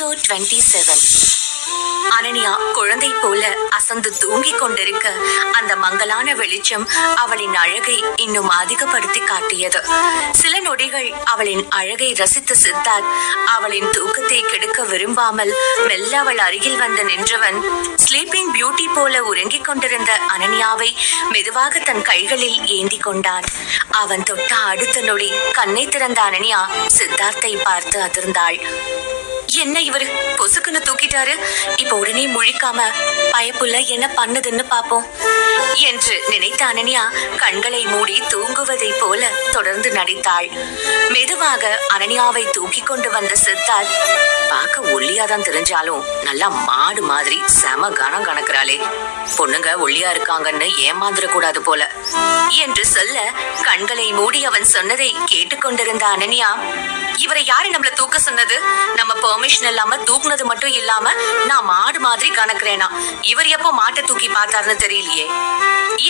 Episode 27. Ananya குழந்தை போல அசந்து தூங்கிக் கொண்டிருக்க அந்த மங்கலான வெளிச்சம் அவளின் அழகை இன்னும் அதிகப்படுத்தி காட்டியது. சில நொடிகள் அவளின் அழகை ரசித்த சித்தார்த் அவளின் தூக்கத்தை கெடுக்க விரும்பாமல் மெல்ல அவள் அருகில் வந்து நின்றவன் ஸ்லீப்பிங் பியூட்டி போல உறங்கிக் கொண்டிருந்த அனன்யாவை மெதுவாக தன் கைகளில் ஏந்தி கொண்டான். அவன் தொட்ட அடுத்த நொடி கண்ணை திறந்த அனன்யா சித்தார்த்தை பார்த்து அதிர்ந்தாள். என்ன இவரு பொசுக்குன்னு தூக்கிட்டாரு, இப்ப உடனே முழிக்காம பயப்புள்ள என்ன பண்ணுதுன்னு பாப்போம் என்று நினைத்த அனன்யா கண்களை மூடி தூங்குவதை போல தொடர்ந்து நடித்தாள். மெதுவாக அனன்யாவை தூக்கி கொண்டு வந்த சித்தார்த், பார்க்க ஒல்லியாதான் தெரிஞ்சாலும் நல்லா மாடு மாதிரி செம கனம் கணக்குறாளே, பொண்ணுங்க ஒல்லியா இருக்காங்கன்னு ஏமாந்துட கூடாது போல என்று சொல்ல கண்களை மூடி அவன் சொன்னதை கேட்டுக்கொண்டிருந்த அனன்யா, இவரை யாரு நம்மள தூக்க சொன்னது? நம்ம பெர்மிஷன் இல்லாம தூக்குனது மட்டும் இல்லாம நான் மாடு மாதிரி கணக்குறேனா, இவர் எப்போ மாட்டை தூக்கி பார்த்தாருன்னு தெரியலையே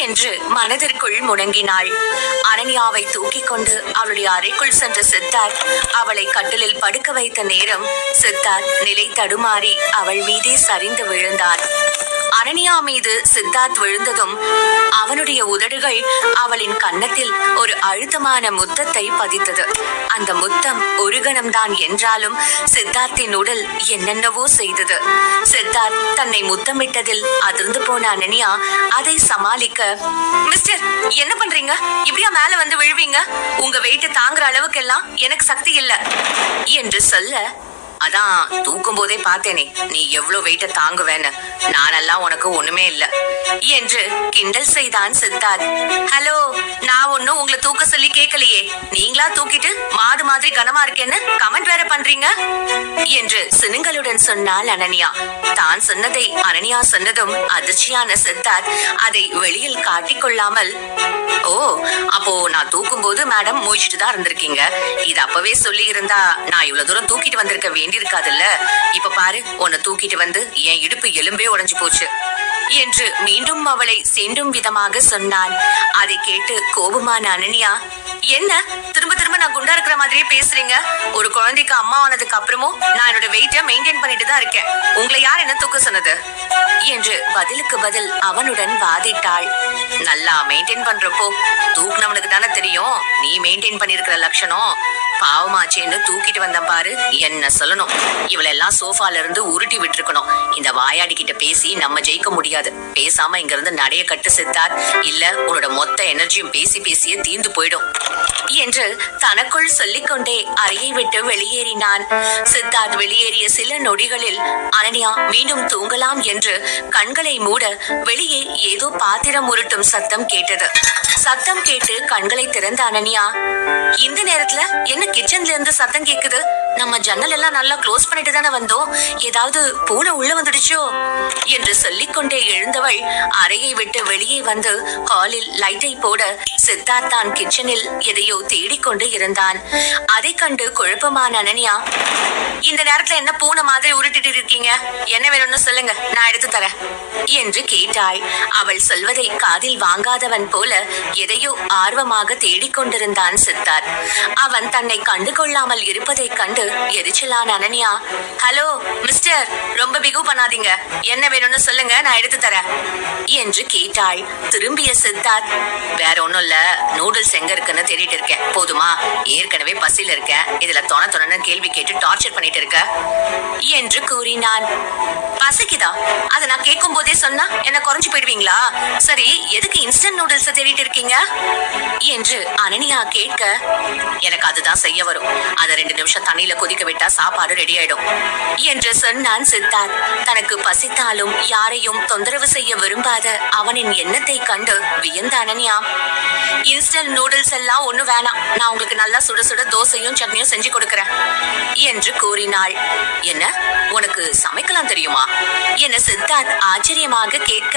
என்று மனதிற்குள் முணங்கினாள். அனன்யாவை தூக்கி கொண்டு அவளுடைய அறைக்குள் சென்ற சித்தார்த் அவளை கட்டிலில் படுக்க வைத்த நேரம் சித்தார்த் நிலை தடுமாறி அவள் மீதே சரிந்து விழுந்தான். அனன்யா மீது சித்தார்த் விழுந்ததும் அவனுடைய உதடுகள் அவளின் கன்னத்தில் ஒரு அழுத்தமான முத்தத்தை பதித்தது. அந்த முத்தம் ஒரு கணம்தான் என்றாலும் சித்தார்த்தின் உடல் என்னென்னவோ செய்தது. சித்தார்த் தன்னை முத்தமிட்டதில் அதிர்ந்து போன அனன்யா அதை சமாளிக்க, மிஸ்டர் என்ன பண்றீங்க, இப்படியா மேல வந்து விழுவீங்க, உங்க வெயிட் தாங்குற அளவுக்கெல்லாம் எனக்கு சக்தி இல்ல என்று சொல்ல, அதான் தூக்கும் போதே பார்த்தேனே நீ எவ்வளவு வெயிட்ட தாங்குவேன்னு, நானெல்லாம் உனக்கு ஒண்ணுமே இல்ல என்று கிண்டல் செய்தான் சித்தார்த். ஹலோ, நான் ஒன்னும் உங்களை தூக்க சொல்லி கேட்கலையே, நீங்களா தூக்கிட்டு மாடு மாதிரி கனமா இருக்கேன்னு கமெண்ட் வேற பண்றீங்க என்று சினுங்களுடன் சொன்னாள் அனன்யா. தான் சொன்னதை அனன்யா சொன்னதும் அதிர்ச்சியான சித்தார்த் அதை வெளியில் காட்டிக்கொள்ளாமல், ஓ அப்போ நான் தூக்கும் போது மேடம் மூழ்கிட்டு தான் இருந்திருக்கீங்க, இது அப்பவே சொல்லி இருந்தா நான் இவ்வளவு தூரம் தூக்கிட்டு வந்திருக்க வேண்டியிருக்காதுல்ல, இப்ப பாரு உன்னை தூக்கிட்டு வந்து என் இடுப்பு எலும்பே உடைஞ்சு போச்சு என்று மீண்டும் அவளை சீண்டும் விதமாக சொன்னான். அதை கேட்டு கோபமான அனன்யா, என்ன திரும்ப திரும்ப நான் குண்டா இருக்கிற மாதிரியே பேசுறீங்க, ஒரு குழந்தைக்கு அம்மா ஆனதுக்கு அப்புறமும் நான் என்னோட வெயிட்ட மெயின்டைன் பண்ணிட்டு தான் இருக்கேன், உங்களை யார் என்ன தூக்க சொன்னது என்று பதிலுக்கு பதில் அவனுடன் வாதிட்டாள். நல்லா மெயின்டைன் பண்றப்போ தூக்குனவனுக்கு தானே தெரியும் நீ மெயின்டைன் பண்ணிருக்கிற லட்சணம், பாவமாச்சேன்னு தூக்கிட்டு வந்த பாரு, என்ன சொல்லணும், இவளெல்லாம் சோஃபால இருந்து உருட்டி விட்டுருக்கணும், இந்த வாயாடி கிட்ட பேசி நம்ம ஜெயிக்க முடியாது, பேசாம இங்க இருந்து நடைய கட்டு சித்தார், இல்ல உன்னோட மொத்த எனர்ஜியும் பேசி பேசியே தீர்ந்து போயிடும் என்று தனக்குள் சொல்லிக்கொண்டே அறையை விட்டு வெளியேறினான். சித்தார்த் வெளியேறிய சில நொடிகளில் அனன்யா மீண்டும் தூங்கலாம் என்று கண்களை மூட வெளியே ஏதோ பாத்திரம் உருட்டும் சத்தம் கேட்டது. சத்தம் கேட்டு கண்களை திறந்த அனன்யா, இந்த நேரத்துல என்ன கிச்சன்ல இருந்து சத்தம் கேக்குது, நம்ம ஜன்னல் எல்லாம் நல்லா க்ளோஸ் பண்ணிட்டு தானே வந்தோம், ஏதாவது பூனை உள்ள வந்துடுச்சோ என்று சொல்லிக்கொண்டே எழுந்தவள் அறையை விட்டு வெளியே வந்து ஹாலில் லைட்டை போட சித்தார்த் தான் கிச்சனில் எதையோ தேடிக்கொண்டு இருந்தான். அதை கண்டு குழப்பமான அனன்யா, இந்த நேரத்துல என்ன பூனை மாதிரி உருட்டிட்டு இருக்கீங்க, என்ன வேணும்னு சொல்லுங்க நான் எடுத்து தரேன் என்று கேட்டாள். அவள் சொல்வதை காதில் வாங்காதவன் போல எதையோ ஆர்வமாக தேடிக்கொண்டிருந்தான் சித்தார்த். அவன் தன்னை கண்டு கொள்ளாமல் இருப்பதை கண்டு எரிச்சலான அனன்யா, ஹலோ மிஸ்டர், ரொம்ப பிகு பண்ணாதீங்க, என்ன வேணும்னு சொல்லுங்க நான் எடுத்து தரேன் என்று கேட்டாள். திரும்பிய சித்தார்த், வேற ஒண்ணும் இல்ல, நூடுல்ஸ் எங்க இருக்குன்னு தேடிட்டு இருக்கேன், போதுமா, ஏற்கனவே பசியில இருக்கேன், இதுல தொண கேள்வி கேட்டு டார்ச்சர் பண்ணிட்டு இருக்க என்று கூறினான். பசிக்குதா, அதை நான் கேட்கும் போதே சொன்னா என்ன குறைஞ்சு போயிடுவீங்களா, சரி எதுக்கு இன்ஸ்டன்ட் நூடுல்ஸ் தேடிட்டு இருக்கீங்க என்று அனன்யா கேட்க, எனக்கு அதுதான் செய்ய வரும், அதை 2 நிமிஷம் தண்ணியில கொதிக்க விட்டா சாப்பாடு ரெடி ஆயிடும் என்று சொன்னான் சித்தார்த். தனக்கு பசித்தாலும் யாரையும் தொந்தரவு செய்ய விரும்பாத அவனின் எண்ணத்தை கண்டு வியந்த அனன்யா, இன்ஸ்டன்ட் நூடுல்ஸ் எல்லாம் ஒண்ணு வேணாம், நான் உங்களுக்கு நல்லா சுட சுட தோசையும் சட்னியும் செஞ்சு கொடுக்கறேன் என்று கூறினாள். என்ன உனக்கு சமைக்கலாம் தெரியுமா என சித்தார்த் ஆச்சரியமாக கேட்க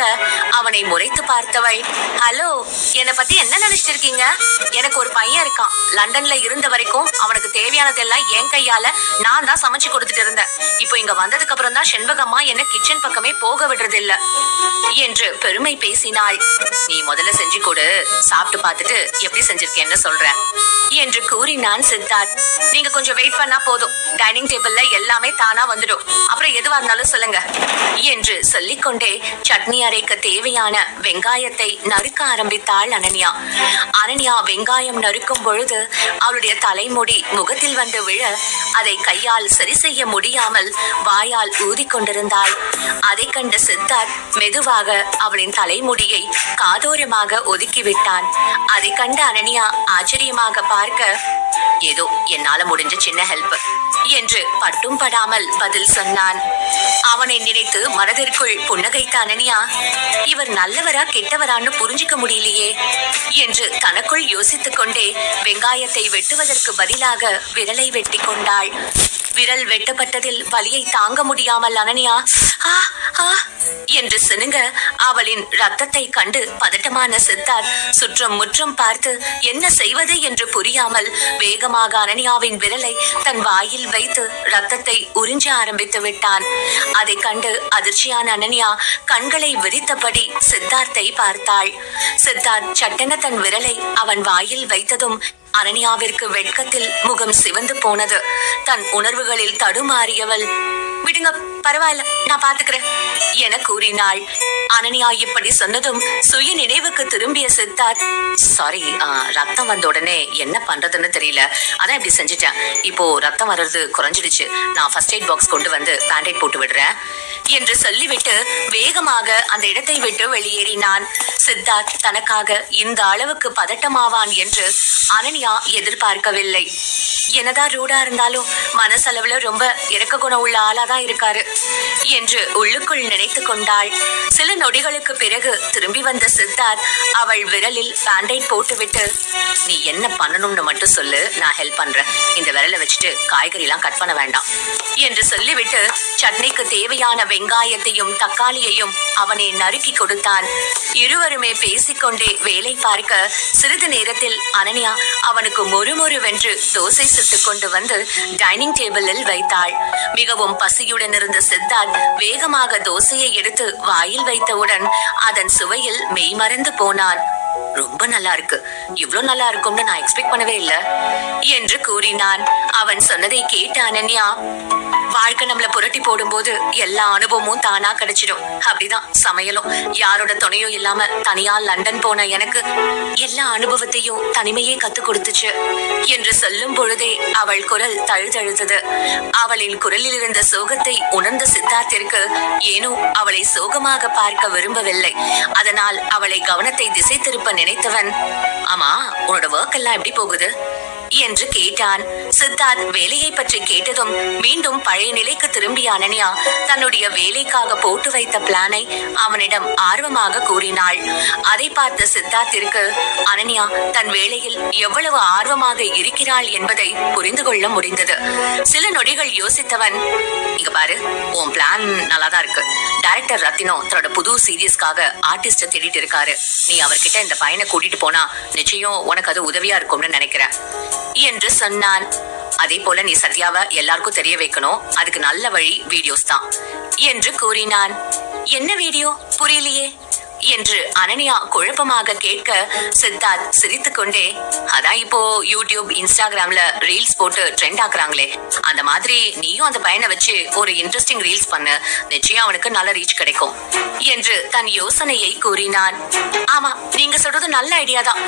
அவனை முறைத்து பார்த்தவள், ஹலோ என்னை பத்தி என்ன நினைச்சிட்டு இருக்கீங்க, எனக்கு ஒரு பையன் இருக்கான், லண்டன்ல இருந்த வரைக்கும் அவனுக்கு தேவையானதெல்லாம் என் கையால நான் தான் சமைச்சு கொடுத்துட்டு இருந்தேன், இப்போ இங்க வந்ததுக்கு அப்புறம் தான் செண்பகம்மா என்ன கிச்சன் பக்கமே போக விடுறது இல்ல என்று பெருமை பேசினாள். நீ முதல்ல செஞ்சு கொடு, சாப்பிட்டு பார்த்துட்டு எப்படி செஞ்சிருக்கேன்னு சொல்றேன் என்று கூறினான் சித்தார்த். நீங்க கொஞ்சம் வெயிட் பண்ணா போதும், டைனிங் டேபிள்ல எல்லாமே தானா வந்துடும், அப்புறம் எதுவா இருந்தாலும் சொல்லுங்க என்று சொல்லிக்கொண்டே சட்னி அரைக்க தேவையான வெங்காயத்தை நறுக்க ஆரம்பித்தாள் அனன்யா. அனன்யா வெங்காயம் நறுக்கும் பொழுது அவளுடைய தலைமுடி முகத்தில் வந்து விழ அதை கையால் சரி செய்ய முடியாமல் வாயால் ஊதி கொண்டிருந்தாள். அதை கண்ட சித்தார்த் மெதுவாக அவளின் தலைமுடியை காதோரமாக ஒதுக்கிவிட்டான். அதை கண்ட அனன்யா ஆச்சரியமாக பார்க்க, ஏதோ என்னால முடிஞ்ச சின்ன ஹெல்ப் என்று பட்டும் படாமல் பதில் சொன்னான். அவனை நினைத்து மனதிற்குள் புன்னகைத்த அனன்யா, இவர் நல்லவரா கெட்டவரான்னு புரிஞ்சுக்க முடியலையே என்று தனக்குள் யோசித்துக் கொண்டே வெங்காயத்தை வெட்டுவதற்கு பதிலாக விரலை வெட்டி கொண்டாள். விரல் வெட்டப்பட்டதில் வலியை தாங்க முடியாமல் அனன்யா ஆ ஆ என்று சினுங்க அவளின் ரத்தத்தை கண்டு பதட்டமான சித்தார்த் சுற்றும் முற்றும் பார்த்து என்ன செய்வது என்று புரியாமல் வேகமாக அனன்யாவின் விரலை தன் வாயில் வைத்து ரத்தத்தை உறிஞ்ச ஆரம்பித்து விட்டான். அதை கண்டு அதிர்ச்சியான அனன்யா கண்களை விரித்தபடி சித்தார்த்தை பார்த்தாள். சித்தார்த் சட்டென தன் விரலை அவன் வாயில் வைத்ததும் அனன்யாவிற்கு வெட்கத்தில் முகம் சிவந்து போனது. தன் உணர்வுகளில் தடுமாறியவள், விடுங்க, பரவாயில்ல, நான் பாத்துக்கிறேன் என கூறினாள். அனன்யா இப்படி சொன்னதும் சுய நினைவுக்கு திரும்பிய சித்தார்த், சாரி, ரத்தம் வந்த உடனே என்ன பண்றதுன்னு தெரியல, அதான் இப்படி செஞ்சுட்டேன். இப்போ ரத்தம் வர்றது குறைஞ்சிடுச்சு, நான் ஃபர்ஸ்ட் எய்ட் பாக்ஸ் கொண்டு வந்து பேண்டேட் போட்டு விடுறேன் என்று சொல்லிவிட்டு வேகமாக அந்த இடத்தை விட்டு வெளியேறினான். சித்தார்த் தனக்காக இந்த அளவுக்கு பதட்டமாவான் என்று அனன்யா எதிர்பார்க்கவில்லை. என்னதான் ரூடா இருந்தாலும் மனசளவுல ரொம்ப இறக்க குணம் உள்ள ஆளாதான் இருக்காரு என்று உள்ளுக்குள் நினைத்து கொண்டாள். சில நொடிகளுக்கு பிறகு திரும்பி வந்த சித்தார்த் அவள் விரலில் பேண்டேட் போட்டுவிட்டு, நீ என்ன பண்ணணும்னு மட்டும் சொல்லு, நான் ஹெல்ப் பண்றேன், இந்த விரலை வச்சுட்டு காய்கறி எல்லாம் கட் பண்ண வேண்டாம் என்று சொல்லிவிட்டு சட்னிக்கு தேவையான வெங்காயத்தையும் தக்காளியையும் அவனை நறுக்கி கொடுத்தான். இருவருமே பேசிக்கொண்டே வேலை பார்க்க சிறிது நேரத்தில் அனன்யா அவனுக்கு மொறுமொறுவென்று தோசை சுட்டுக் கொண்டு வந்து டைனிங் டேபிளில் வைத்தாள். மிகவும் பசியுடன் இருந்த சித்தார்த் வேகமாக தோசையை எடுத்து வாயில் வைத்தவுடன் அதன் சுவையில் மெய்மறந்து போனான். ரொம்ப நல்லா இருக்கு, இவ்வளவு நல்லா இருக்கும்னு நான் எக்ஸ்பெக்ட் பண்ணவே இல்லை என்று கூறினான். அவன் சொன்னதை கேட்ட அனன்யா, வாழ்க்கை நம்மள புரட்டி போடும்போது எல்லா அனுபவமும் தானா கிடைச்சிடும், அப்படிதான் சமையலும். யாரோட துணையும் இல்லாம தனியா லண்டன் போன எனக்கு எல்லா அனுபவத்தையும் தனிமையே கத்து கொடுத்துச்சு என்று சொல்லும் பொழுதே அவள் குரல் தழுதழுத்தது. அவளின் குரலில் இருந்த சோகத்தை உணர்ந்த சித்தார்த்திற்கு ஏனோ அவளை சோகமாக பார்க்க விரும்பவில்லை. அதனால் அவளை கவனத்தை திசை திருப்ப நினைத்தவன், ஆமா, உன்னோட ஒர்க் எல்லாம் எப்படி போகுது என்று கேட்டான். சித்தார்த் வேலையை பற்றி கேட்டதும் மீண்டும் பழைய நிலைக்கு திரும்பிய அனன்யா தன்னுடைய வேலைக்காக போட்டு வைத்த பிளானை அவனிடம் ஆர்வமாக கூறினாள். அதை பார்த்த சித்தார்த்திற்கு அனன்யா தன் வேலையில் எவ்வளவு ஆர்வமாக இருக்கிறாள் என்பதை புரிந்து கொள்ள முடிந்தது. சில நொடிகள் யோசித்தவன், இங்க பாரு, உன் பிளான் நல்லாதான் இருக்கு. டைரக்டர் ரத்தினம் தன்னோட புது சீரியஸ்க்காக ஆர்டிஸ்ட தேடிட்டு இருக்காரு. நீ அவர்கிட்ட இந்த பையனை கூட்டிட்டு போனா நிச்சயம் உனக்கு அது உதவியா இருக்கும்னு நினைக்கிறேன் என்று சொன்னான். அதே போல நீ சத்யாவை எல்லாருக்கும் தெரிய வைக்கணும், அதுக்கு நல்ல வழி வீடியோஸ் தான் என்று கூறினான். என்ன வீடியோ, புரியலையே என்று அனன்யா குழப்பமாக கேட்க சித்தார்த் சிரித்துக் கொண்டே, அதான் இப்போ யூடியூப் இன்ஸ்டாகிராம்ல ரீல்ஸ் போட்டு ட்ரெண்ட் ஆக்குறாங்களே, அந்த மாதிரி நீயும் அந்த பையனை வச்சு ஒரு இன்ட்ரெஸ்டிங் ரீல்ஸ் பண்ணு, நிச்சயம் அவனுக்கு நல்ல ரீச் கிடைக்கும் என்று தன் யோசனையை கூறினான். ஆமா, நீங்க சொல்றது நல்ல ஐடியா தான்.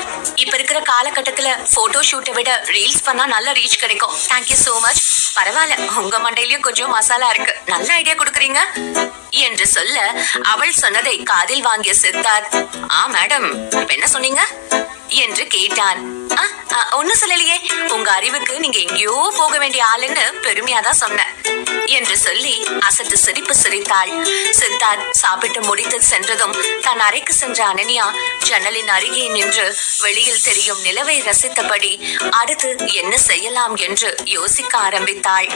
இப்ப இருக்கிற காலகட்டத்துல போட்டோ ஷூட்டை விட ரீல்ஸ் பண்ணா நல்ல ரீச் கிடைக்கும். Thank you so much. பரவாயில்ல, உங்க மண்டையிலயும் கொஞ்சம் மசாலா இருக்கு, நல்ல ஐடியா கொடுக்குறீங்க என்று சொல்ல அவள் சொன்னதை காதில் வாங்கிய சித்தார்த், மேடம், இப்ப என்ன சொன்னீங்க என்று கேட்டான். ஒண்ணு சொல்லலையே, உங்க அறிவுக்கு நீங்க எங்கேயோ போக வேண்டிய ஆளுன்னு பெருமையாதான் சொன்ன என்று சொல்லி அசட்டு சிரிப்பு சிரித்தாள். சித்தார்த் சாப்பிட்டு முடித்து சென்றதும் தன் அறைக்கு சென்ற அனன்யா ஜன்னலின் அருகே நின்று வெளியில் தெரியும் நிலவை ரசித்தபடி அடுத்து என்ன செய்யலாம் என்று யோசிக்க ஆரம்பித்தாள்.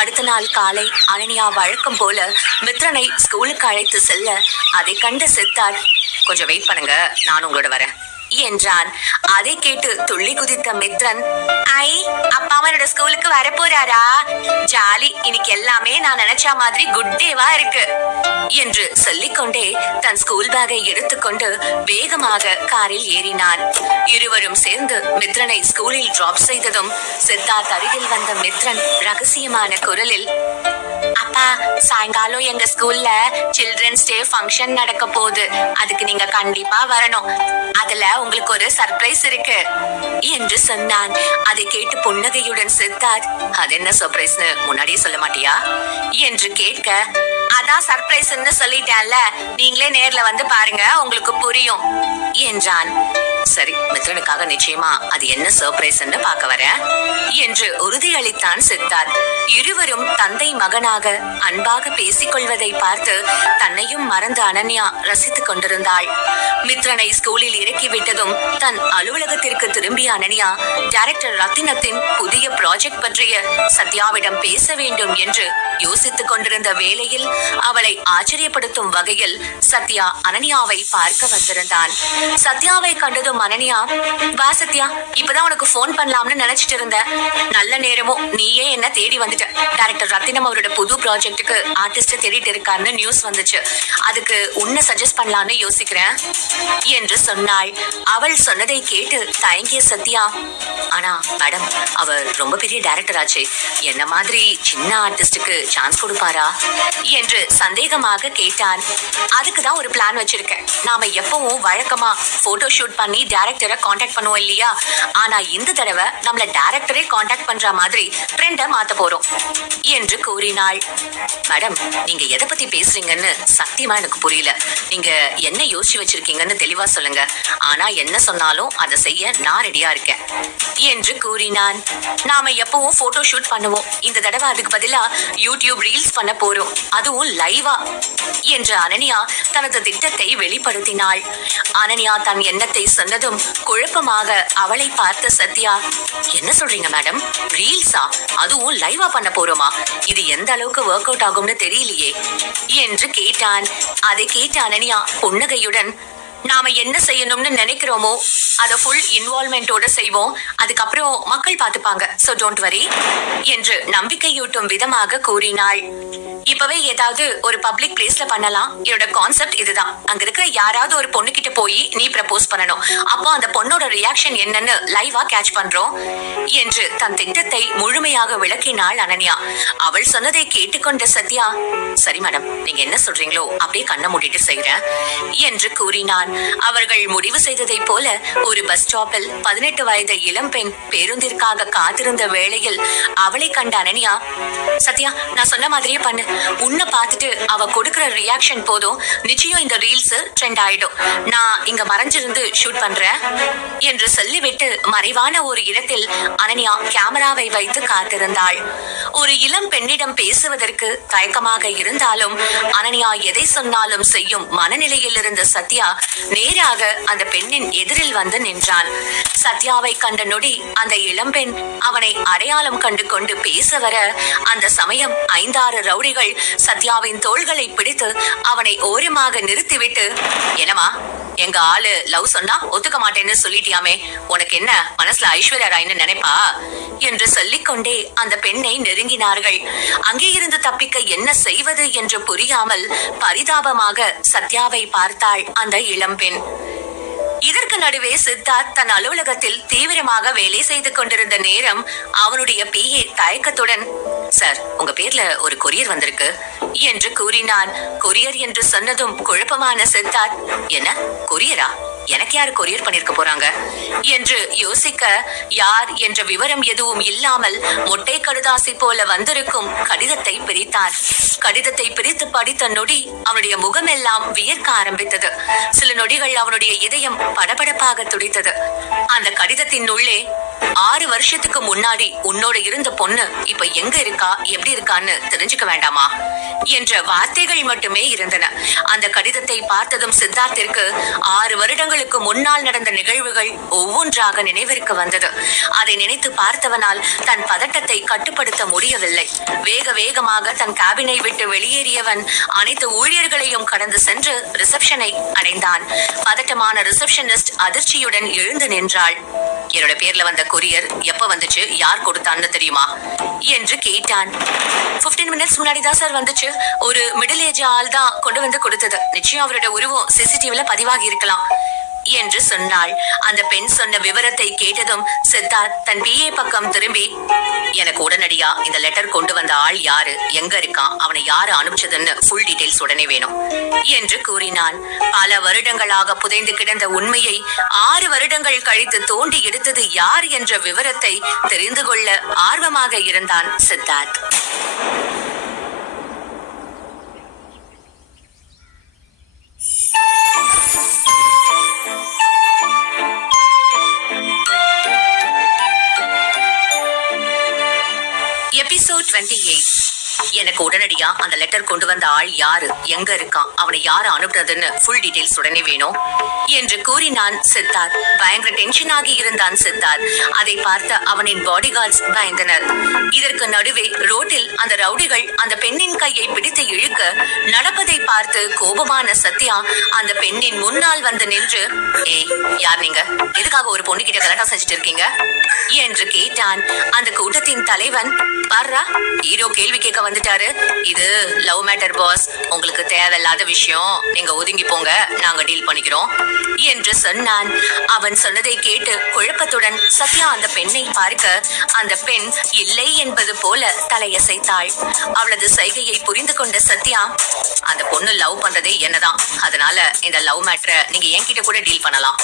அடுத்த நாள் காலை அனன்யா வழக்கம் போல மித்ரனை ஸ்கூலுக்கு அழைத்து செல்ல அதை கண்ட சித்தார்த், கொஞ்சம் வெயிட் பண்ணுங்க, நானும் உங்களோட வரேன் என்றான். அதை கேட்டு துள்ளி குதித்த மித்ரன், ஐ, அப்பா அவனோட ஸ்கூலுக்கு வரப்போறாரா? ஜாலி, இன்னைக்கு எல்லாமே நான் நினைச்ச மாதிரி குட் டேவா இருக்கு என்று சொல்லிக்கொண்டே தன் ஸ்கூல் பேக்கை எடுத்துக்கொண்டு வேகமாக காரில் ஏறினான். இருவரும் சேர்ந்து மித்ரனை ஸ்கூலில் டிராப் செய்ததும் சித்தார்த் அருகில் வந்த மித்ரன் ரகசியமான குரலில், அப்பா, சாயங்காலம் எங்க ஸ்கூல்ல சில்ட்ரன்ஸ் டே ஃபங்க்ஷன் நடக்க போகுது. அதுக்கு நீங்க கண்டிப்பா வரணும். அதுல உங்களுக்கு ஒரு சர்ப்ரைஸ் இருக்கு என்று சொன்னான். அதை கேட்டு புன்னகையுடன் சித்தார்த், அது என்ன சர்ப்ரைஸ்னு முன்னாடியே சொல்ல மாட்டியா என்று கேட்க, அதான் சர்ப்ரைஸ்ன்னு சொல்லிட்டேன்ல, நீங்களே நேர்ல வந்து பாருங்க, உங்களுக்கு புரியும் என்றான். சரி, மித்ரனுக்காக நிச்சயமா அது என்ன சர்ப்ரைஸ் பார்க்க வரேன் என்று உறுதியளித்தான் சித்தார்த். இருவரும் தந்தை மகனாக அன்பாக பேசிக் கொள்வதை பார்த்து தன்னையும் மறந்து அனன்யா ரசித்துக் கொண்டிருந்தாள். மித்ரனை ஸ்கூலில் இறக்கிவிட்டதும் தன் அலுவலகத்திற்கு திரும்பிய அனன்யா டைரக்டர் ரத்தினத்தின் புதிய ப்ராஜெக்ட் பற்றிய சத்யாவிடம் பேச வேண்டும் என்று யோசித்துக் கொண்டிருந்த வேளையில் அவளை ஆச்சரியப்படுத்தும் வகையில் சத்யா அனன்யாவை பார்க்க வந்திருந்தான். சத்யாவை கண்டதும் அனன்யா, வா சத்யா, இப்பதான் உனக்கு போன் பண்ணலாம்னு நினைச்சிட்டு இருந்த. நல்ல நேரமும் நீயே என்ன தேடி வந்துட்ட. டைரக்டர் ரத்தினம் அவரோட புது ப்ராஜெக்டுக்கு ஆர்டிஸ்ட் தேடிட்டு இருக்காருன்னு நியூஸ் வந்துச்சு. அதுக்கு உன்னை சஜஸ்ட் பண்ணலான்னு யோசிக்கிறேன் என்று சொன்னாள். அவள் சொன்னதை கேட்டு தயங்கிய சத்யா, ஆனா மேடம், அவர் ரொம்ப பெரிய டைரக்டர் ஆச்சு, என்ன மாதிரி சின்ன ஆர்டிஸ்டுக்கு சான்ஸ் கொடுப்பாரா என்று சந்தேகமாக கேட்டான். அதுக்குதான் ஒரு பிளான் வச்சிருக்கேன். நாம எப்பவும் வழக்கமா போட்டோ ஷூட் பண்ணி டைரக்டரை காண்டாக்ட் பண்ணுவோம் இல்லையா? ஆனா இந்த தடவை நம்மள டைரக்டரே காண்டாக்ட் பண்ற மாதிரி ட்ரெண்ட மாத்த போறோம் என்று கூறினாள். மேடம், நீங்க எதை பத்தி பேசுறீங்கன்னு சத்தியமா எனக்கு புரியல. நீங்க என்ன யோசிச்சு வச்சிருக்கீங்கன்னு தெளிவா சொல்லுங்க. ஆனா என்ன சொன்னாலும் அதை செய்ய நான் ரெடியா இருக்கேன் என்று கூறினான். நாம எப்பவும் போட்டோ ஷூட் பண்ணுவோம். இந்த தடவை அதுக்கு பதிலா யூடியூப் ரீல்ஸ் பண்ண போறோம், அதுவும் லைவா என்று அனன்யா தனது திட்டத்தை வெளிப்படுத்தினாள். அனன்யா தன் எண்ணத்தை சொன்னதும் குழப்பமாக அவளை பார்த்த சத்யா, என்ன சொல்றீங்க மேடம்? ரீல்ஸா? அதுவும் லைவா பண்ண போறோமா? இது எந்த அளவுக்கு ஒர்க் அவுட் ஆகும்னு தெரியலையே என்று கேட்டான். அதை கேட்ட அனன்யா புன்னகையுடன், நாம என்ன செய்யணும்னு நினைக்கிறோமோ அதை ஃபுல் இன்வால்வ்மெண்டோட செய்வோம். அதுக்கப்புறம் மக்கள் பார்த்துப்பாங்க. சோ டோன்ட் வரி என்று நம்பிக்கையூட்டும் விதமாக கூறினாள். இப்பவே ஏதாவது ஒரு பப்ளிக் பிளேஸ்ல பண்ணலாம். இதோட கான்செப்ட் இதுதான். அங்க இருக்கிற யாராவது ஒரு பொண்ணு கிட்ட போய் நீ ப்ரப்போஸ் பண்ணணும். அப்போ அந்த பொண்ணோட ரியாக்ஷன் என்னன்னு லைவா கேட்ச் பண்றோம் என்று தன் திட்டத்தை முழுமையாக விளக்கினாள் அனன்யா. அவள் சொன்னதை கேட்டுக்கொண்ட சத்யா, சரி மேடம், நீங்க என்ன சொல்றீங்களோ அப்படியே கண்ணை மூடிட்டு செய்றேன் என்று கூறினான். அவர்கள் முடிவு செய்ததை போல ஒரு பஸ் ஸ்டாப்பில் 18 வயது இளம்பெண் பேருந்திற்காக காத்திருந்த வேளையில் அவளை கண்ட அனன்யா, சத்யா, நான் சொன்ன மாதிரியே பண்ணு. உன்னை பார்த்துட்டு அவ கொடுக்கிற ரியாக்ஷன் போதும், நிச்சயம் இந்த ரீல்ஸ் ட்ரெண்ட் ஆயிடும். நான் இங்க மறைஞ்சிருந்து ஷூட் பண்றேன் என்று சொல்லிவிட்டு மறைவான ஒரு இடத்தில் அனன்யா கேமராவை வைத்து காத்திருந்தாள். ஒரு இளம் பெண்ணிடம் பேசுவதற்கு தயக்கமாக இருந்தாலும் அனன்யா எதை சொன்னாலும் செய்யும் மனநிலையில் இருந்த சத்யா நேராக அந்த பெண்ணின் எதிரில் வந்து நின்றான். சத்யாவை கண்ட நொடி அந்த இளம்பெண் அவனை அடையாளம் கண்டு கொண்டு பேச வர, அந்த சமயம் 5-6 ரவுடிகள் சத்யாவின் தோள்களை பிடித்து அவனை ஓரமாக நிறுத்திவிட்டு, என்னமா, எங்க ஆளு லவ் சொன்னா ஒத்துக்க மாட்டேன்னு சொல்லிட்டியாமே, உனக்கு என்ன மனசுல ஐஸ்வர்யா ராய்னு நினைப்பா என்று சொல்லிக்கொண்டே அந்த பெண்ணை நெருங்கினார்கள். அங்கே இருந்து தப்பிக்க என்ன செய்வது என்று புரியாமல் பரிதாபமாக சத்யாவை பார்த்தாள் அந்த இளம்பெண். இதற்கு நடுவே சித்தார்த் தன் அலுவலகத்தில் தீவிரமாக வேலை செய்து கொண்டிருந்த நேரம் அவனுடைய PA தயக்கத்துடன், சார், உங்க பேர்ல ஒரு கொரியர் வந்திருக்கு என்று கூறினான். கொரியர் என்று சொன்னதும் குழப்பமான சித்தார்த், என்ன கொரியரா? எனக்கு யாரு கொரியர் பண்ணிருக்க போறாங்க என்று யோசிக்க, யார் என்ற விவரம் எதுவும் இல்லாமல் மொட்டை கடுதாசி போல வந்திருக்கும் கடிதத்தை பிரித்தான். கடிதத்தை பிரித்து படித்த நொடி அவனுடைய முகமெல்லாம் வியர்க்க ஆரம்பித்தது. சில நொடிகள் அவனுடைய இதயம் படபடப்பாக துடித்தது. அந்த கடிதத்தின் உள்ளே, 6 வருஷத்துக்கு முன்னாடி உன்னோட இருந்த பொண்ணு இப்ப எங்க இருக்கா, எப்படி இருக்கான்னு தெரிஞ்சுக்க வேண்டாமா என்ற வார்த்தைகள் மட்டுமே இருந்தன. அந்த கடிதத்தை பார்த்ததும் சித்தார்த்திற்கு 6 வருடங்களுக்கு முன்னால் நடந்த நிகழ்வுகள் ஒவ்வொன்றாக நினைவிற்கு வந்தது. அதை நினைத்து பார்த்தவனால் தன் பதட்டத்தை கட்டுப்படுத்த முடியவில்லை. வேக வேகமாக தன் கேபினை விட்டு வெளியேறியவன் அனைத்து ஊழியர்களையும் கடந்து சென்று ரிசப்ஷனை அடைந்தான். பதட்டமான ரிசப்ஷனிஸ்ட் அதிர்ச்சியுடன் எழுந்து நின்றாள். என்னோட பேர்ல வந்த கொரியர் எப்ப வந்துச்சு, யார் கொடுத்தான்னு தெரியுமா என்று கேட்டான். 15 மினிட்ஸ் முன்னாடி தான் சார் வந்துச்சு. ஒரு மிடில் ஏஜ் ஆள் தான் கொண்டு வந்து கொடுத்தது. நிச்சயம் அவரோட உருவம் சிசிடிவில பதிவாகி இருக்கலாம் என்று சொன்னாள். அந்த பெண் சொன்ன விவரத்தை கேட்டதும் சித்தார்த் தன் பிஏ பக்கம் திரும்பி, எனக்கு உடனடியா இந்த லெட்டர் கொண்டு வந்த ஆள் யாரு, எங்க இருக்கான், அவனை யாரு அனுப்பிச்சதுன்னு ஃபுல் டீடைல்ஸ் உடனே வேணும் என்று கூறினான். பல வருடங்களாக புதைந்து கிடந்த உண்மையை 6 வருடங்கள் கழித்து தோண்டி எடுத்தது யார் என்ற விவரத்தை தெரிந்து கொள்ள ஆர்வமாக இருந்தான் சித்தார்த். எபிசோட் 28. எனக்கு உடனடியா அந்த லெட்டர் கொண்டு வந்த ஆள் யாரு, எங்க இருக்கான், அவனை யாரு அனுப்புறதுன்னு ஃபுல் டீடைல்ஸ் உடனே வேணும் என்று கூறினான் சித்தார்த். பயங்கர டென்ஷன் ஆகி இருந்தான் சித்தார்த். அதை பார்த்த அவனின் பாடி கார்ட்ஸ் பயந்தனர். இதற்கு நடுவே ரோட்டில் அந்த ரவுடிகள் அந்த பெண்ணின் கையை பிடித்து இழுக்க நடப்பதை பார்த்து கோபமான சத்யா அந்த பெண்ணின் முன்னால் வந்து நின்று, ஏய் யார் நீங்க, எதுக்காக ஒரு பொண்ணு கிட்ட கலாட்டா செஞ்சுட்டு இருக்கீங்க என்று கேட்டான். அந்த கூட்டத்தின் தலைவன், பாரா ஹீரோ கேள்வி கேட்க வந்துட்டாரு, இது லவ் மேட்டர் பாஸ், உங்களுக்கு தேவையில்லாத விஷயம், நீங்க ஒதுங்கி போங்க, நாங்க டீல் பண்ணிக்கிறோம் என்று சொன்னான். அவன் சொன்னதை கேட்டு குழப்பத்துடன் சத்யா அந்த பெண்ணை பார்க்க அந்த பெண் இல்லை என்பது போல தலையசைத்தாள். அவளது சைகையை புரிந்து கொண்ட சத்யா, அந்த பொண்ணு லவ் பண்றதே என்னதான், அதனால இந்த லவ் மேட்டரை நீங்க என்கிட்ட கூட டீல் பண்ணலாம்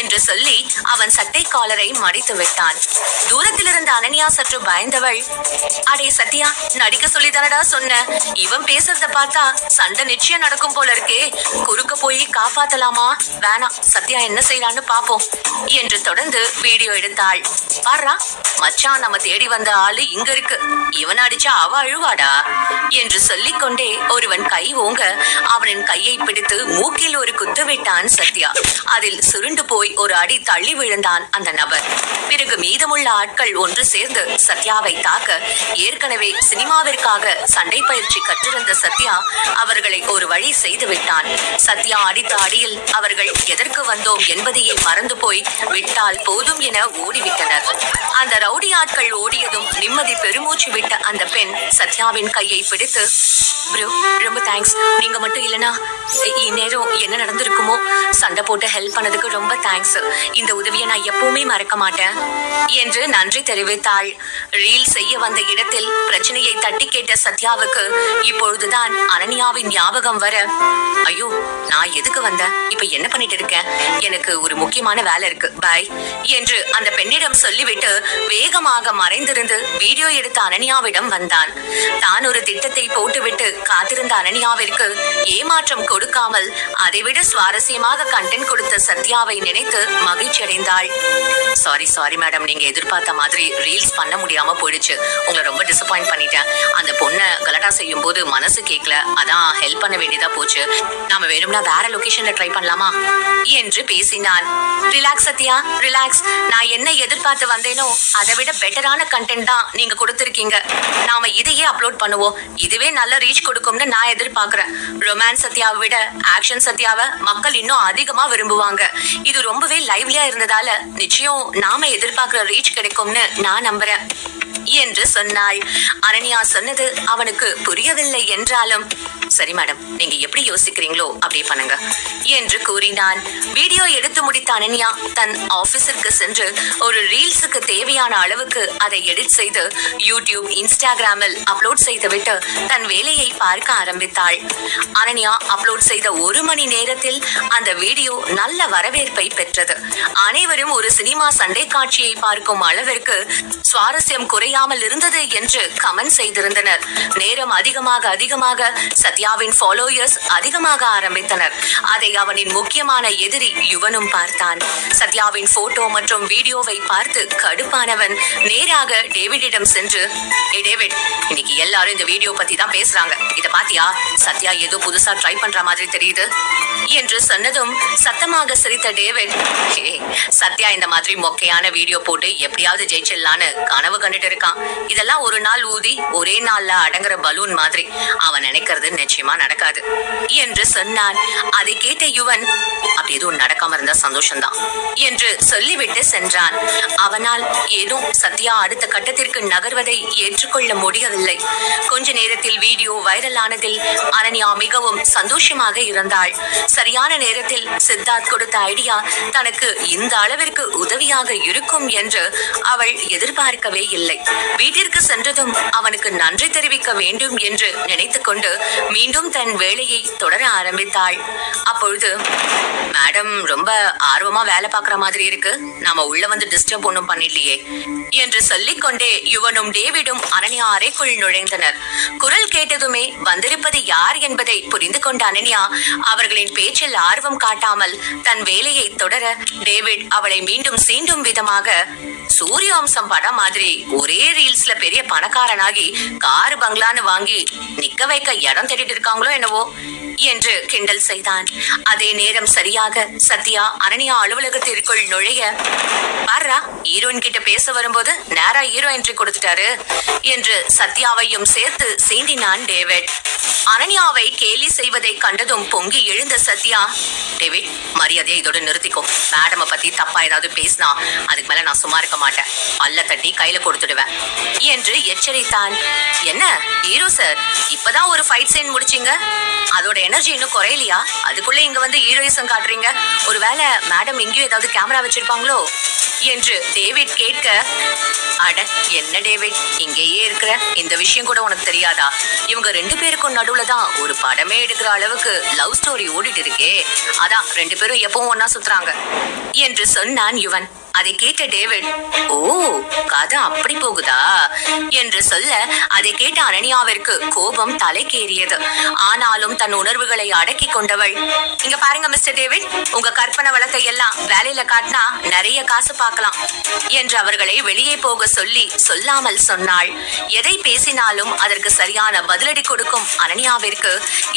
என்று சொல்லி அவன் சட்டை காலரை மடித்து விட்டான். தூரத்தில் இருந்த அனன்யா சற்று பயந்தவள், அடே சத்யா, நடிக்க சொல்லிதானடா சொன்ன, இவன் பேசுறத பார்த்தா சண்டை நிச்சயம் நடக்கும் போல இருக்கே, குறுக்க போய் காப்பாத்தலாமா, வேணாம், சத்யா என்ன செய்யலான்னு பாப்போம் என்று தொடர்ந்து வீடியோ எடுத்தாள். பாரா மச்சான், நம்ம தேடி வந்த ஆளு இங்க இருக்கு, இவன் அடிச்சா அவ அழுவாடா என்று சொல்லிக்கொண்டே ஒருவன் கை ஓங்க அவனின் கையை பிடித்து மூக்கில் ஒரு குத்து விட்டான் சத்யா. அதில் சுருண்டு போய் ஒரு அடி தள்ளி விழுந்தான் அந்த நபர். பிறகு மீதமுள்ள ஆட்கள் ஒன்று சேர்ந்து சத்யாவை தாக்க ஏற்கனவே சினிமாவிற்காக சண்டை பயிற்சி கற்றிருந்த சத்யா அவர்களை ஒரு வழி செய்து விட்டான். சத்யா அடித்த அடியில் அவர்கள் எதற்கு வந்தோம் என்பதையே மறந்து போய் விட்டால் போதும் என ஓடிவிட்டனர். அந்த ரவுடி ஆட்கள் ஓடியதும் நிம்மதி பெருமூச்சு விட்ட அந்த பெண் சத்யாவின் கையை பிடித்து, ப்ரோ ரொம்ப தேங்க்ஸ், நீங்க மட்டும் இல்லனா இந்நேரம் என்ன நடந்திருக்குமோ, சண்டை போட்டு ஹெல்ப் பண்ணதுக்கு ரொம்ப தேங்க்ஸ், இந்த உதவியை நான் எப்பவுமே மறக்க மாட்டேன் என்று நன்றி தெரிவித்தாள். ரீல் செய்ய வந்த இடத்தில் பிரச்சனையை தட்டி கேட்ட சத்யாவுக்கு இப்பொழுதுதான் அனன்யாவின் ஞாபகம் வர, ஐயோ நான் எதுக்கு வந்தேன், இப்ப என்ன பண்ணிட்டு இருக்கேன், எனக்கு ஒரு முக்கியமான வேலை இருக்கு, பாய் என்று அந்த பெண்ணிடம் சொல்லிவிட்டு வேகமாக மறைந்திருந்து வீடியோ எடுத்த அனன்யாவிடம் வந்தான். தான் ஒரு திட்டத்தை போட்டுவிட்டு காத்திருந்த அனன்யாவிற்கு ஏமாற்றம் கொடுக்காமல் அதைவிட சுவாரஸ்யமாக கண்டென்ட் கொடுத்த சத்யாவை நினைத்து மகிழ்ச்சி அடைந்தாள். சாரி மேடம், நீங்க எதிர்பார்த்த மாதிரி ரீல்ஸ் பண்ண முடியாம போயிடுச்சு, உங்களை ரொம்ப டிசப்பாயிண்ட் பண்ணிட்டேன், அந்த பொண்ணை கலாட்டா செய்யும் போது மனசு கேட்கல, அதான் ஹெல்ப் பண்ண வேண்டியதா போச்சு, நாம வேணும்னா வேற லொகேஷன்ல ட்ரை பண்ணலாமா என்று பேசினான். ரிலாக்ஸ் சத்யா, ரிலாக்ஸ், நான் என்ன எதிர்பார்த்து வந்தேனோ அதை விட பெட்டரான கண்டென்ட் தான் நீங்க கொடுத்திருக்கீங்க, நாம இதையே அப்லோட் பண்ணுவோம், இதுவே நல்ல ரீச் கொடுக்கும்னு நான் எதிர்பார்க்கிறேன். ரொமான்ஸ் சத்யாவை விட ஆக்ஷன் சத்யாவை மக்கள் இன்னும் அதிகமா விரும்புவாங்க, இது ரொம்பவே லைவ்லியா இருந்ததால நிச்சயம் நாம எதிர்பார்க்கிற ரீச் கிடைக்கும்னு நான் நம்புறேன் என்று சொன்னாள். அனன்யா சொன்னது அவனுக்கு புரியவில்லை என்றாலும், சரி மேடம், நீங்க எப்படி யோசிக்கிறீங்களோ அப்படியே பண்ணுங்க என்று கூறினான். வீடியோ எடுத்து முடித்த அனன்யா தன் ஆபீஸிற்கு சென்று ஒரு ரீல்ஸுக்கு தேவையான அளவுக்கு அதை எடிட் செய்து யூடியூப், இன்ஸ்டாகிராமில் அப்லோட் செய்துவிட்டு தன் வேலையை பார்க்க ஆரம்பித்தாள். அனன்யா அப்லோட் செய்த 1 மணி நேரத்தில் அந்த வீடியோ நல்ல வரவேற்பை பெற்றது. அனைவரும் ஒரு சினிமா சண்டை காட்சியை பார்க்கும் அளவிற்கு சுவாரஸ்யம் குறைய முடியாமல் இருந்தது என்று கமெண்ட் செய்திருந்தனர். நேரம் அதிகமாக சத்யாவின் ஃபாலோயர்ஸ் அதிகமாக ஆரம்பித்தனர். அதை அவனின் முக்கியமான எதிரி யுவனும் பார்த்தான். சத்யாவின் போட்டோ மற்றும் வீடியோவை பார்த்து கடுப்பானவன் நேராக டேவிடிடம் சென்று, டேவிட், இன்னைக்கு எல்லாரும் இந்த வீடியோ பத்தி தான் பேசுறாங்க, இத பாத்தியா? சத்யா ஏதோ புதுசா ட்ரை பண்ற மாதிரி தெரியுது என்று சொன்னதும் சத்தமாக சிரித்த டேவிட், சத்யா இந்த மாதிரி மொக்கையான வீடியோ போட்டு எப்படியாவது ஜெயிச்சிடலான்னு கனவு கண்டுட்டு இருக்கான். இதெல்லாம் ஒரு நாள் ஊதி ஒரே நாள்ல அடங்குற பலூன் மாதிரி. அவன் நினைக்கிறது நிச்சயமா நடக்காது என்று சொன்னான். அதை கேட்ட யுவன், அப்படி எதுவும் நடக்காம இருந்தா சந்தோஷம்தான் என்று சொல்லிவிட்டு சென்றான். அவனால் ஏதோ சத்யா அடுத்த கட்டத்திற்கு நகர்வதை ஏற்றுக்கொள்ள முடியவில்லை. கொஞ்ச நேரத்தில் வீடியோ வைரல் ஆனதில் அனன்யா மிகவும் சந்தோஷமாக இருந்தாள். சரியான நேரத்தில் சித்தார்த் கொடுத்த ஐடியா தனக்கு இந்த அளவிற்கு உதவியாக இருக்கும் என்று அவள் எதிர்பார்க்கவே இல்லை. வீட்டிற்கு சென்றதும் அவனுக்கு நன்றி தெரிவிக்க வேண்டும் என்று நினைத்துக் கொண்டு மீண்டும் தன் வேலையை தொடர ஆரம்பித்தாள். அப்பொழுது, மேடம் ரொம்ப ஆர்வமா வேலை பார்க்கிற மாதிரி இருக்கு, நாம உள்ள வந்து டிஸ்டர்ப் ஒன்னும் பண்ணிடலையே என்று சொல்லிக்கொண்டே யுவனும் டேவிடும் அனன்யா அறைக்குள் நுழைந்தனர். குரல் கேட்டதுமே வந்திருப்பது யார் என்பதை புரிந்து கொண்ட அனன்யா அவர்களின் பேச்சில் ஆர்வம் காட்டாமல் தன் வேலையை தொடர, டேவிட் அவளை மீண்டும் சீண்டும் விதமாக, சூரியவம்சம் படம் மாதிரி ஒரே ரீல்ஸ்ல பெரிய பணக்காரனாகி கார் பங்களான்னு வாங்கி நிக்க வைக்க இடம் தேடிட்டு இருக்காங்களோ என்னவோ என்று கிண்டல் செய்தான். அதே நேரம் சரியாக சத்யா அனன்யா அலுவலகத்திற்குள் நுழைய, பாரா, ஹீரோயின் கிட்ட பேச வரும்போது நேரா ஹீரோ என்ட்ரி கொடுத்துட்டாரு என்று சத்யாவையும் சேர்த்து சீண்டினான் டேவிட். அனன்யாவை கேலி செய்வதை கண்டதும் பொங்கி எழுந்த சத்யா, டேவிட், மரியாதையை இதோட நிறுத்திக்கோ. மேடமை பத்தி தப்பா ஏதாவது பேசினா அதுக்கு மேல நான் சும்மா இருக்க மாட்டேன், பல்ல தட்டி கையில கொடுத்துடுவேன் என்று எச்சரித்தான். என்ன ஹீரோ சார், இப்பதான் ஒரு ஃபைட் சீன் முடிச்சீங்க, அதோட எனர்ஜி இன்னும் குறையலையா? அதுக்குள்ள இங்க வந்து ஹீரோயிசம் காட்டுறீங்க. ஒருவேளை மேடம் எங்கேயும் ஏதாவது கேமரா வச்சிருப்பாங்களோ என்று டேவிட் கேட்க, அட என்ன டேவிட், இங்கேயே இருக்கிற, இந்த விஷயம் கூட உனக்கு தெரியாதா? இவங்க 2 பேருக்கும் நடுவுல தான் ஒரு படமே எடுக்கிற அளவுக்கு லவ் ஸ்டோரி ஓடிட்டு இருக்கே, அதான் 2 பேரும் எப்பவும் ஒன்னா சுத்துறாங்க என்று சொன்னான் யுவன். அதை கேட்ட டேவிட், ஓ, கதை அப்படி போகுதா என்று சொல்ல, அதை கேட்ட அனன்யாவிற்கு கோபம் தலைக்கேறியது. ஆனாலும் தன் உணர்வுகளை அடக்கி கொண்டவள், இங்க பாருங்க மிஸ்டர் டேவிட், உங்க கற்பனை வழக்கை எல்லாம் வேலையில காட்டினா நிறைய காசு பார்க்கலாம் என்று அவர்களை வெளியே போக சொல்லி சொல்லாமல் சொன்னாள். எதை பேசினாலும் அதற்கு சரியான பதிலடி கொடுக்கும் அனன்யாவிற்கு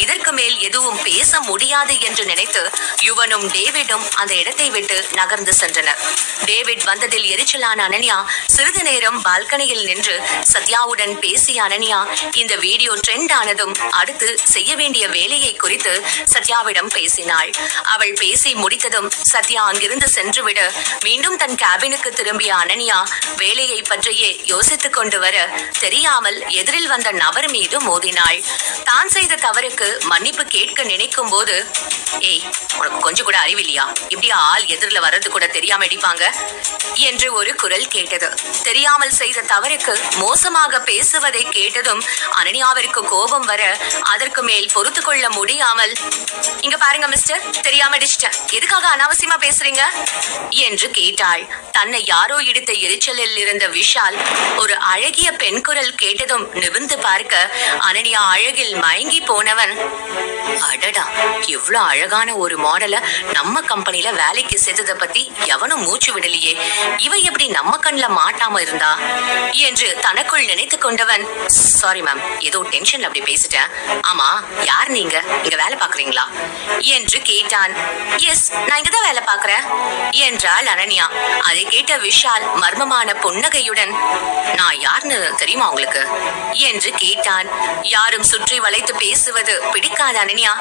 இதற்கு மேல் எதுவும் பேச முடியாது என்று நினைத்து யுவனும் டேவிடும் அந்த இடத்தை விட்டு நகர்ந்து சென்றனர். டேவிட் வந்ததில் எரிச்சலான அனன்யா சிறிது நேரம் பால்கனியில் நின்று சத்யாவுடன் பேசிய அனன்யா இந்த வீடியோ ட்ரெண்ட் ஆனதும் அடுத்து செய்ய வேண்டிய வேலையை குறித்து சத்யாவிடம் பேசினாள். அவள் பேசி முடித்ததும் சத்யா அங்கிருந்து சென்றுவிட மீண்டும் தன் கேபினுக்கு திரும்பிய அனன்யா வேலையை பற்றியே யோசித்துக் கொண்டு வர தெரியாமல் எதிரில் வந்த நபர் மீது மோதினாள். தான் செய்த தவறுக்கு மன்னிப்பு கேட்க நினைக்கும் போது, ஏய், உனக்கு கொஞ்சம் கூட அறிவில்லையா? இப்படி ஆள் எதிரில் வர்றது கூட தெரியாம அடிப்பாங்க என்று ஒரு குரல் கேட்டது. தெரியாமல் செய்த தவறுக்கு மோசமாக பேசுவதை கேட்டதும் அனன்யாவிற்கு கோபம் வர அதற்கு மேல் பொறுத்து கொள்ள முடியாமல், இங்க பாருங்க மிஸ்டர், தெரியாம அடிச்சிட்டேன், எதுக்காக அனாவசியமா பேசுறீங்க என்று கேட்டாள். தன்னை யாரோ இடித்த எரிச்சலில் இருந்த விஷால் ஒரு அழகிய பெண் குரல் கேட்டதும் நிமிர்ந்து பார்க்க அனன்யா அழகில் மயங்கி போனவன், அடடா, இவ்வளவு அழகான ஒரு மாடல நம்ம கம்பெனில வேலைக்கு சேர்த்தத பத்தி எவனும் மூச்சு விடலையே, இவ எப்படி நம்ம கண்ணுல மாட்டாம இருந்தா என்று தனக்குள் நினைத்து கொண்டவன், சாரி மேம், ஏதோ டென்ஷன்ல அப்படி பேசிட்டேன். ஆமா, யார் நீங்க, இங்க வேலை பாக்குறீங்களா என்று கேட்டான். எஸ், நான் இங்கதான் வேலை பாக்குறேன் என்றாள் அனன்யா. அதை கேட்ட விஷால் மர்மமான புன்னகையுடன், நான் யாருன்னு தெரியுமா உங்களுக்கு என்று கேட்டான். யாரும் சுற்றி வளைத்து பேசுவது பிடிக்காத அனன்யா,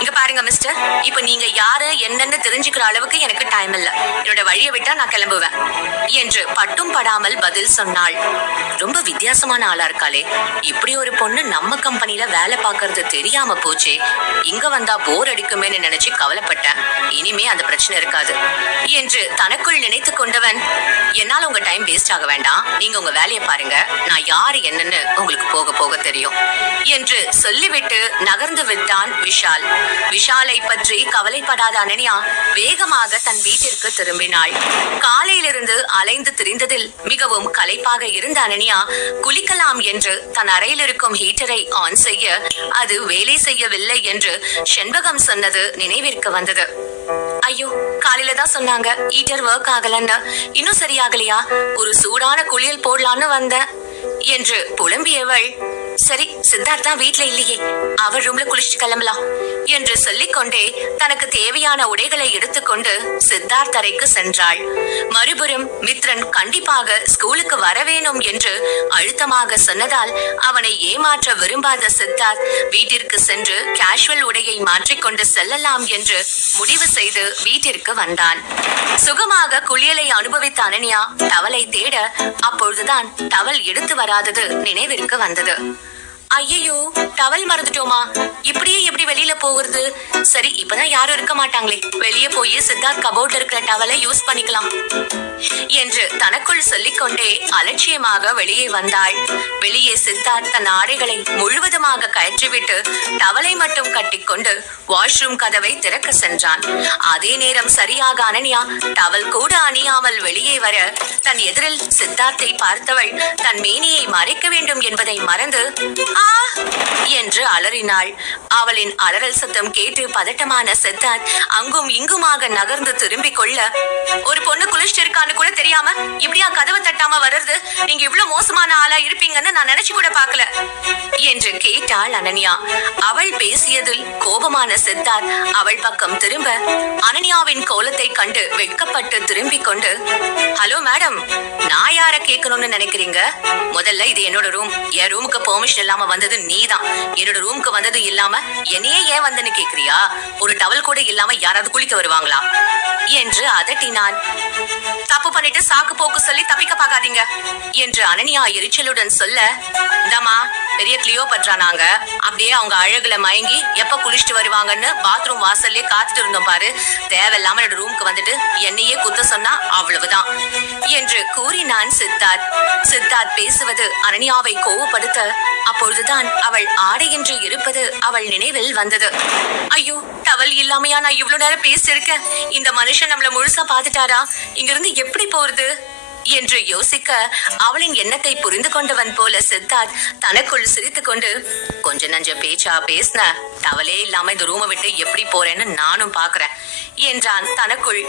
இங்க பாருங்க மிஸ்டர், இப்ப நீங்க யாரு என்னன்னு தெரிஞ்சுக்கிற அளவுக்கு எனக்கு டைம் இல்ல, என்னோட வழியை விட்டா நான் கிளம்புவேன் என்று பட்டும் படாமல் பதில் சொன்னாள். ரொம்ப வித்தியாசமான ஆளா இருக்காளே, இப்படி ஒரு பொண்ணு நம்ம கம்பெனில வேலை பார்க்கறது தெரியாம போச்சே, இங்க வந்தா போர் அடிக்குமேன்னு நினைச்சு கவலைப்பட்டேன், இனிமே அந்த பிரச்சனை இருக்காது என்று தனக்குள் நினைத்து கொண்டவன், என்னால உங்க டைம் வேஸ்ட் ஆக வேண்டாம், நீங்க உங்க வேலையை பாருங்க, நான் யாரு என்னன்னு உங்களுக்கு போக போக தெரியும் என்று சொல்லிவிட்டு நகர்ந்து விட்டான் விஷால். விஷாலை பற்றி கவலைப்படாத அனன்யா வேகமாக தன் வீட்டிற்கு திரும்பினாள். காலையிலிருந்து அலைந்து திரிந்ததில் மிகவும் களைப்பாக இருந்த அனன்யா குளிக்கலாம் என்று தன் அறையில் இருக்கும் ஹீட்டரை ஆன் செய்ய அது வேலை செய்யவில்லை என்று செண்பகம் சொன்னது நினைவிற்கு வந்தது. ஐயோ, காலையில தான் சொன்னாங்க ஹீட்டர் ஒர்க் ஆகலன்னு. இன்னும் சரியாகலையா? ஒரு சூடான குளியல் போடலான்னு வந்தேன் என்று புலம்பியவள், சரி சித்தார்த்தா வீட்ல இல்லையே, அவர் ரூம்ல குளிச்சுட்டு கிளம்பலாம் என்று சொல்லிக்கொண்டே தனக்கு தேவையான உடைகளை எடுத்துக்கொண்டு சித்தார்த் அறைக்கு சென்றாள். மறுபுறம் மித்ரன் கண்டிப்பாக ஸ்கூலுக்கு வர வேணும் என்று அழுத்தமாக சொன்னதால் அவனை ஏமாற்ற விரும்பாத சித்தார்த் வீட்டிற்கு சென்று கேஷுவல் உடையை மாற்றிக்கொண்டு செல்லலாம் என்று முடிவு செய்து வீட்டிற்கு வந்தான். சுகமாக குளியலை அனுபவித்த அனன்யா டவலை தேட அப்பொழுதுதான் டவல் எடுத்து வராதது நினைவிற்கு வந்தது. ஐயோ, டவல் மறந்துட்டோமா? இப்படியே எப்படி வெளியில போகிறது? சரி, இப்பதான் யாரும் இருக்க மாட்டாங்களே, வெளியே போய் சித்தார்த் கபோர்ட்ல இருக்கிற டவலை யூஸ் பண்ணிக்கலாம் என்று தனக்குள் சொல்லிக்கொண்டே அலட்சியமாக வெளியே வந்தாள். வெளியே சித்தார்த் தன் ஆடைகளை முழுவதுமாக கயற்றிவிட்டு டவலை மட்டும் கட்டிக்கொண்டு வாஷ்ரூம் கதவை திறக்க சென்றான். அதே நேரம் சரியாக அனன்யா டவல் கூட அணியாமல் வெளியே வர தன் எதிரில் சித்தார்த்தை பார்த்தவள் தன் மேனியை மறைக்க வேண்டும் என்பதை மறந்து என்று அலறினாள். அவளின் அலறல் சத்தம் கேட்டு பதட்டமான சித்தார்த் அங்கும் இங்குமாக நகர்ந்து திரும்பிக் கொள்ள, ஒரு பொண்ணு குளிச்சுட்டு இருக்கான்னு கூட தெரியாம இப்படியா கதவை தட்டாம வர்றது? நீங்க இவ்வளவு மோசமான ஆளா இருப்பீங்கன்னு நான் நினைச்சு கூட பாக்கல என்று கேட்டாள் அனன்யா. அவள் பேசியதில் கோபமான சித்தார்த் அவள் பக்கம் திரும்ப அனன்யாவின் கோலத்தை கண்டு வெட்கப்பட்டு திரும்பிக் கொண்டு, ஹலோ மேடம், நான் யார கேட்கணும்னு நினைக்கிறீங்க? முதல்ல இது என்னோட ரூம். என் ரூமுக்கு பெர்மிஷன் இல்லாம வந்தது நீதான். என்னோட ரூமுக்கு வந்தது இல்லாம என்னையே ஏன் வந்தன்னு கேக்குறியா? ஒரு டவல் கூட இல்லாம யாராவது குளிக்க வருவாங்களா என்று அதட்டினான். தப்பு பண்ணிட்டு சாக்கு போக்கு சொல்லி தப்பிக்க பாக்காதீங்க என்று அனன்யா எரிச்சலுடன் சொல்ல, இந்தமா பெரிய கிளியோபட்ரா நாங்க, அப்படியே அவங்க அழகுல மயங்கி எப்ப குளிச்சுட்டு வருவாங்கன்னு பாத்ரூம் வாசல்லே காத்துட்டு இருந்தோம் பாரு. தேவையில்லாம என்னோட ரூமுக்கு வந்துட்டு என்னையே குத்த சொன்னா அவ்வளவுதான் என்று கூறினான் சித்தார்த். சித்தார்த் பேசுவது அனன்யாவை கோவப்படுத்த அப்பொழுதுதான் அவள் ஆடையின்றி இருப்பது அவள் நினைவில் வந்தது. ஐயோ, டவல் இல்லாமையா நான் இவ்வளவு நேரம் பேசியிருக்கேன்? இந்த மனுஷன் நம்மள முழுசா பாத்துட்டாரா? இங்கிருந்து எப்படி போறது என்று யோசிக்க அவளின் எண்ணத்தை புரிந்து கொண்டவன் போல சித்தார்த் தனக்குள் சிரித்து கொண்டு, கொஞ்ச நஞ்ச பேச்சா பேசின, டவலே இல்லாம இந்த ரூமை விட்டு எப்படி போறேன்னு நானும் பாக்குறேன் என்றான் தனக்குள்.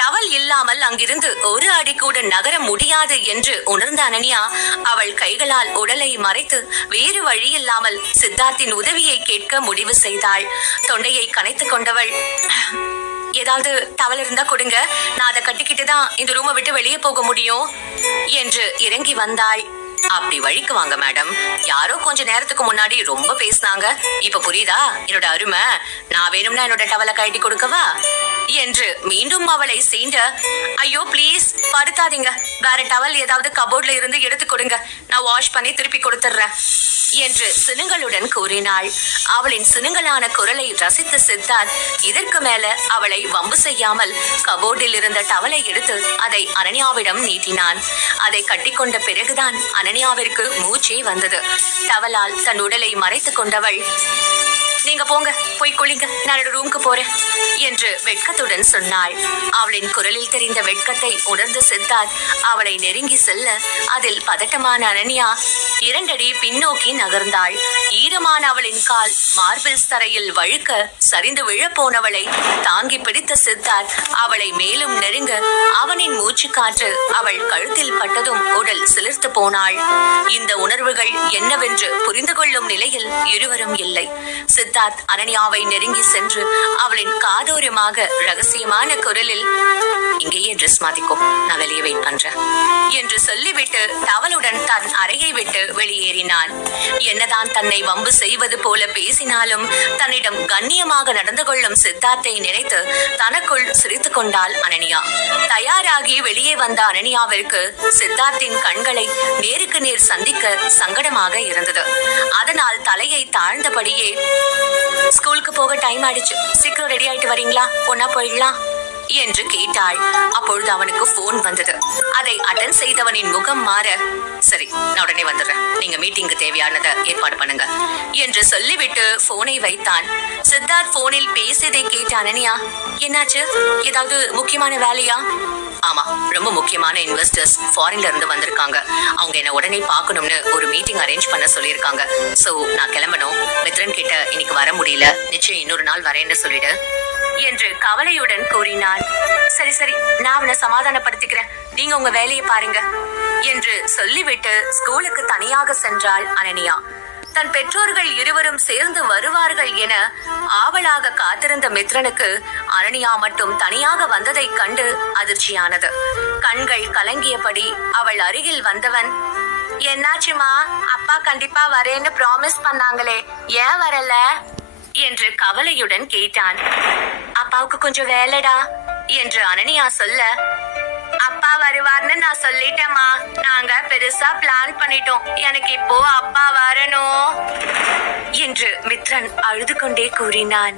டவல் இல்லாமல் அங்கிருந்து ஒரு அடி கூட நகர முடியாது என்று உணர்ந்த அனன்யா அவள் கைகளால் உடலை மறைத்து வேறு வழி இல்லாமல் சித்தார்த்தின் உதவியை கேட்க முடிவு செய்தாள். தொண்டையை கனைத்துக் கொண்டவள், ஏதாவது டவல் இருந்தா கொடுங்க, நான் அதை கட்டிக்கிட்டு தான் இந்த ரூமை விட்டு வெளியே போக முடியும் என்று இறங்கி வந்தாள். அப்படி வழிக்கு வாங்க மேடம், யாரோ கொஞ்ச நேரத்துக்கு முன்னாடி ரொம்ப பேசினாங்க, இப்ப புரியுதா என்னோட அருமை? நான் வேணும்னா என்னோட டவலை கட்டி கொடுக்கவா என்று மீண்டும் அவளை சீண்ட, ஐயோ ப்ளீஸ் படுத்தாதீங்க, வேற டவல் ஏதாவது கபோர்ட்ல இருந்து எடுத்து கொடுங்க, நான் வாஷ் பண்ணி திருப்பி கொடுத்துடுறேன் என்று சினுங்களுடன் கூறினாள். அவளின் சினுங்களான குரலை ரசித்த சித்தார்த் இதற்கு மேல அவளை வம்பு செய்யாமல் கபோர்டில் இருந்த டவலை எடுத்து அதை அனன்யாவிடம் நீட்டினான். அதை கட்டிக்கொண்ட பிறகுதான் அனன்யாவிற்கு மூச்சே வந்தது. டவலால் தன் உடலை மறைத்துக் கொண்டவள், நீங்க போங்க, போய் குளிங்க, நான் ரூமுக்கு போறேன் என்று வெட்கத்துடன் சொன்னாள். அவளின் குரலில் தெரிந்த வெட்கத்தை உணர்ந்து சித்தார்த் அவளை நெருங்கி செல்ல அதில் பதட்டமான அனன்யா 2 அடி பின்னோக்கி நகர்ந்தாள். ஈரமான அவளின் கால் மார்பிள்ஸ் தரையில் வழுக்க சரிந்து விழப்போனவளை தாங்கி பிடித்த சித்தார்த் அவளை மேலும் நெருங்க அவனின் மூச்சு காற்று அவள் கழுத்தில் பட்டதும் உடல் சிலிர்த்து போனாள். இந்த உணர்வுகள் என்னவென்று புரிந்து கொள்ளும் நிலையில் இருவரும் இல்லை. சித்தார்த் அனன்யாவை நெருங்கி சென்று அவளின் காதோரமாக ரகசியமான குரலில், இங்கேயே ட்ரெஸ் மாத்திக்கோ, நான் வெளியே வெயிட் பண்றேன் என்று சொல்லிவிட்டு டவலுடன் தன் அறையை விட்டு வெளியேறினான். என்னதான் தன்னை வம்பு செய்வது போல பேசினாலும் தன்னிடம் கண்ணியமாக நடந்து கொள்ளும் சித்தார்த்தை நினைத்து தனக்குள் சிரித்து கொண்டாள் அனன்யா. தயாராகி வெளியே வந்த அனன்யாவிற்கு சித்தார்த்தின் கண்களை நேருக்கு நேர் சந்திக்க சங்கடமாக இருந்தது. அதனால் தலையை தாழ்ந்தபடியே, ஸ்கூலுக்கு போக டைம் ஆயிடுச்சு, சீக்கிரம் ரெடி ஆயிட்டு வரீங்களா, ஒன்னா போயிடலாம் என்று கேட்டாள். அப்பொழுது அவனுக்கு போன் வந்தது. அதை அட்டன் செய்தவனின் முகம் மாற, சரி நான் உடனே வந்துடுறேன், நீங்க மீட்டிங்க்கு தேவையானதை ஏற்பாடு பண்ணுங்க என்று சொல்லிவிட்டு போனை வைத்தான். சித்தார்த் போனில் பேசியதை கேட்ட அனன்யா, என்னாச்சு, ஏதாவது முக்கியமான வேலையா ஆமா, ரொம்ப முக்கியமான இன்வெஸ்டர்ஸ் ஃபாரின்ல இருந்து வந்திருக்காங்க. அவங்க என்ன உடனே பார்க்கணும்னு ஒரு மீட்டிங் அரேஞ்ச் பண்ண சொல்லியிருக்காங்க. சோ நான் கிளம்பணும். மித்ரன் கிட்ட இன்னைக்கு வர முடியல, நிச்சயம் இன்னொரு நாள் வரேன்னு சொல்லிடு என்று கவலையுடன் கூறினான். சரி சரி, நான் அவனை சமாதானப்படுத்திக்கிறேன், நீங்க உங்க வேலையை பாருங்க என்று சொல்லிவிட்டு ஸ்கூலுக்கு தனியாக சென்றாள் அனன்யா. தன் பெற்றோர்கள் இருவரும் சேர்ந்து வருவார்கள் என ஆவலாக காத்திருந்த மித்ரனுக்கு அனன்யா மட்டும் தனியாக வந்ததை கண்டு அதிர்ச்சியானது. கண்கள் கலங்கியபடி அவள் அருகில் வந்தவன், என்னாச்சுமா? அப்பா கண்டிப்பா வரேன்னு ப்ராமிஸ் பண்ணாங்களே, ஏன் வரல என்று கவலையுடன் கேட்டான். அப்பாவுக்கு கொஞ்சம் வேலைடா என்று அனன்யா சொல்ல, அப்பா வருவார்னு நான் சொல்லிட்டேமா, நாங்க பெருசா பிளான் பண்ணிட்டோம், எனக்கு இப்போ அப்பா வரணும் என்று மித்ரன் அழுது கொண்டே கூறினான்.